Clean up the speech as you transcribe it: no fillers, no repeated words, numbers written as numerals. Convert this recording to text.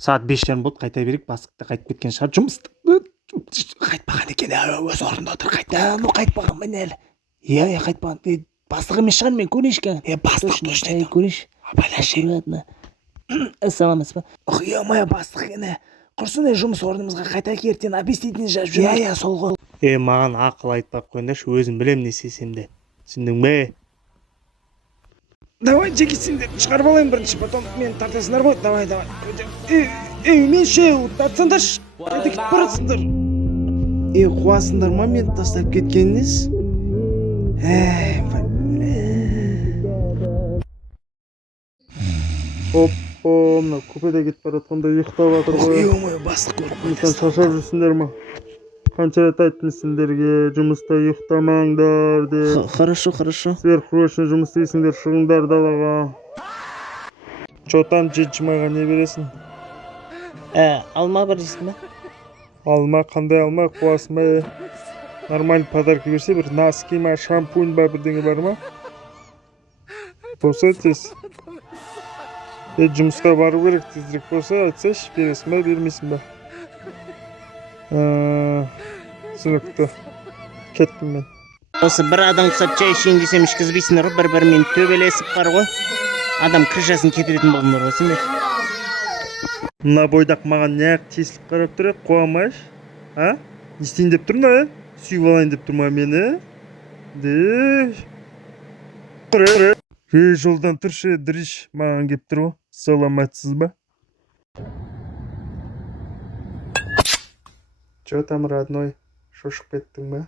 Saat 5:30 болды, қайта берейік. Бастықты қайтып кеткен шығар. Жұмысты қайтпаған екен. Өз орнында отыр. Қайта, қайтпаған міне әлі. Иә, қайтпаған. Бастық емес шығар, мен көрейінші. Бастық точно. Көрейінші. Абайлашы. Саламатсыз ба? Ой, бастық ене. Құрсын жұмыс орнымызға қайта кертен объяснительный жазып жүр. Иә, сол ғой. Маған ақыл айтпақ қойыңдаршы, өзім білем не істесем де. Түсіндің бе? Давай, жекесіңдер, шығарып алайын бірінші, потом мен тартасыңдар ғой. Давай. Мен ше, тартсаңдаршы. Қайда кетіп барасыңдар? Қуасыңдар ма мен тастап кеткеніңіз? Мына купеде кетіп баратқанда ұйықтап жатыр ғой. Бастық көріп қойдасың. Шаршап жүрсіңдер ма? Қанша рет айттым сендерге, жұмыста ұйықтамаңдар деп. Хорошо. Сверхурочный жұмыс істейсіңдер, шығыңдар далаға. Чо там жемайға не бересің? Алма бар дейсің ба? Алма, қандай алма, қуасың ба? Нормальный подарка берсе, бір носки ма, шампунь ба, бірдеңе бар ма? Болса тез. Жұмысқа бару керек, тезірек болса, айтсайшы, бересің ба, бермейсің ба? Түсінікті. Кеттім мен. Осы бір адам құсап чай ішейін десем ішкізбейсіңдер ғой, бір-бірімен төбелесіп бар ғой. Адам крышасын кетіретін болдыңдар ғой, сендер. Мына бойдақ маған неғып тесіліп қарап тұр, қуамайш? Не істейін деп тұр ма? Сүйіп алайын деп тұр ма мені? Жолдан тұршы, дұрыш маған кеп тұр ғой. Саламатсыз ба? Чё там, родной? Шошып кеттің ба?